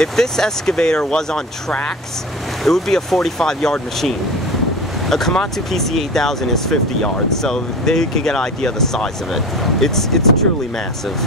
If this excavator was on tracks, it would be a 45-yard machine. A Komatsu PC8000 is 50 yards, so they could get an idea of the size of it. It's truly massive.